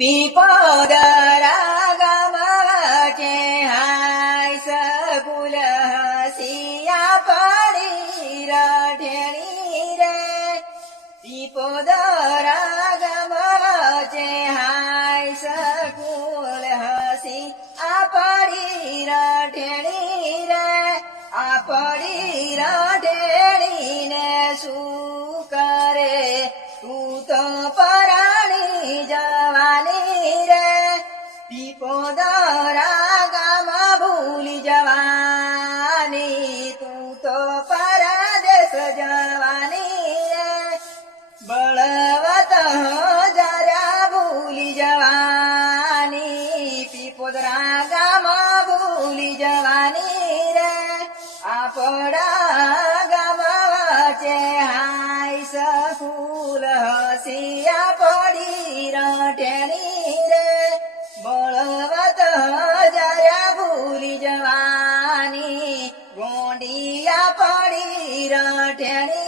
પીપોદરા ગામવાચે હાય school હસિયા પડી રઢેણી રે પીપોદરા ગામવાચે હાય school હસિયા પડી રઢેણી રે આ પડી રઢેણી ને શું કરે તું તો પરાણી જવાની રે પીપોદરા ગામમાં ભૂલી જવાની તું તો પરદેશ જવાની રે બળવત જરા ભૂલી જવાની પીપોદરા ગામમાં ભૂલી જવાની રે આપણા ગામમાં વચ્ચે હાય સકુલ હસિયા પડી રઢેણી રે બળવત જરા ભૂલી જવાની ગોંડિયા પડી રઢેણી